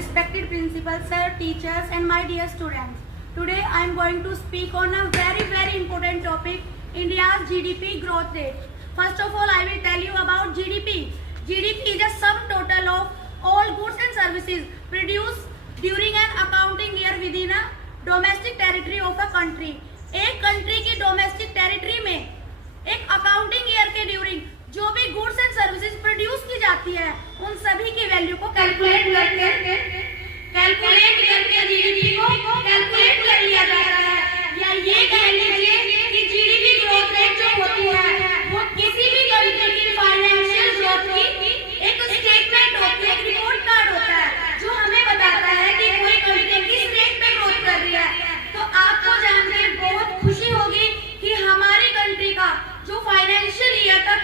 respected principal, sir, teachers and my dear students. Today I am going to speak on a very important topic, India's GDP growth rate. First of all, I will tell you about GDP. GDP is a sum total of all goods and services produced during an accounting year within a domestic territory of a country. एक country की domestic territory में एक accounting year के during जो भी goods and services produce की जाती है उन सभी की वैल्यू को कैलकुलेट करके जीडीपी को कैलकुलेट कर लिया जाता है। या ये कह लीजिए कि जीडीपी ग्रोथ रेट जो होती है वो किसी भी कंट्री की फाइनेंशियल ग्रोथ की एक स्टेटमेंट होती है, एक रिपोर्ट कार्ड होता है जो हमें बताता है कि कोई कंट्री किस रेट पे ग्रोथ कर रही है। तो आपको जानकर बहुत खुशी होगी कि हमारी कंट्री का जो फाइनेंशियल ईयर तक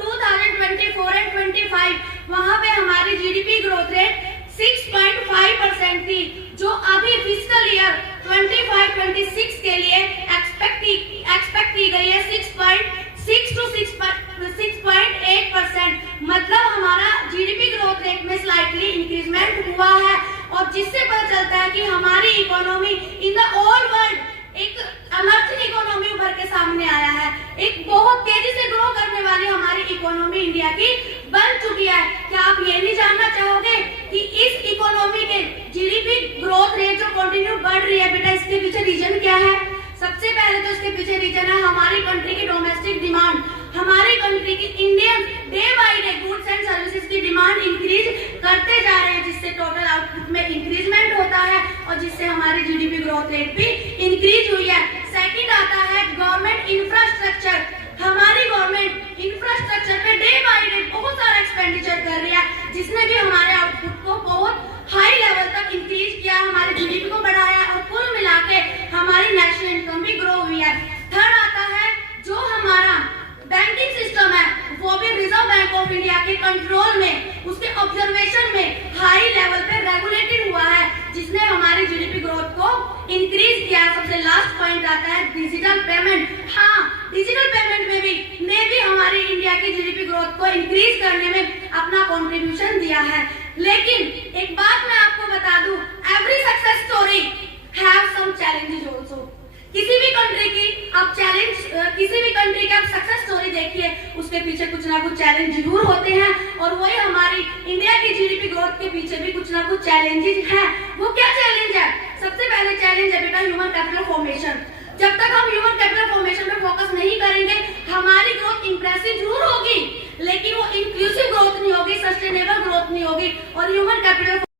2024 एंड 25 वहां पे हमारी जीडीपी ग्रोथ रेट 6.5% थी, जो अभी फिस्कल ईयर 25-26 के लिए एक्सपेक्ट की गई है 6.6 to 6.8%। मतलब हमारा जीडीपी ग्रोथ रेट में स्लाइटली इंक्रीजमेंट हुआ है और जिससे पता चलता है कि हमारी economy in the all world एक अमर्थन इकोनॉमी उभर के सामने आया है। एक बहुत तेजी से ग्रो करने वाली हमारी इकोनॉमी इंडिया की बन चुकी है। क्या आप ये नहीं जानना चाहोगे कि इस इकोनॉमी के जीडीपी ग्रोथ रेट जो कंटिन्यू बढ़ रही है, बेटा इसके पीछे रीजन क्या है? सबसे पहले तो इसके पीछे रीजन है हमारी कंट्री की डोमेस्टिक डिमांड। हमारी कंट्री की Indian day by day goods and services की डिमांड इंक्रीज करते जा रहे हैं, जिससे टोटल आउटपुट में इंक्रीजमेंट होता है और जिससे हमारी जीडीपी ग्रोथ रेट भी इंक्रीज हुई है। सेकंड आता है गवर्नमेंट इंफ्रास्ट्रक्चर। हमारी गवर्नमेंट इंफ्रास्ट्रक्चर पे डे बाय डे बहुत सारा एक्सपेंडिचर कर रही है, जिसने भी हमारे आउटपुट को बहुत हाई लेवल तक इंक्रीज किया, हमारे जीडीपी को बढ़ाया और कुल मिला के हमारी नेशनल इनकम भी ग्रो हुई है। थर्ड आता है जो हमारा बैंकिंग सिस्टम है वो भी रिजर्व बैंक ऑफ इंडिया के कंट्रोल में, उसके ऑब्जर्वेशन में हाई लेवल पे रेगुलेटेड हुआ है, जिसने हमारी जीडीपी ग्रोथ को इंक्रीज किया। सबसे लास्ट पॉइंट आता है डिजिटल पेमेंट। हाँ, डिजिटल पेमेंट में भी हमारी इंडिया की जीडीपी ग्रोथ को इंक्रीज करने में अपना कंट्रीब्यूशन दिया है। लेकिन एक बात मैं आपको बता दूं, every success story have some challenges also. किसी भी कंट्री की आप सक्सेस स्टोरी देखिए, उसके पीछे कुछ ना कुछ चैलेंज जरूर होते हैं और वही हमारी इंडिया की जीडीपी ग्रोथ के पीछे भी कुछ ना कुछ चैलेंजेस हैं। वो क्या चैलेंज है? सबसे पहले चैलेंज है बेटा ह्यूमन कैपिटल फॉर्मेशन। जब तक हम ह्यूमन कैपिटल फॉर्मेशन पे फोकस नहीं करेंगे, हमारी ग्रोथ इंप्रेसिव जरूर होगी लेकिन वो इंक्लूसिव ग्रोथ नहीं होगी, सस्टेनेबल ग्रोथ नहीं होगी। और ह्यूमन कैपिटल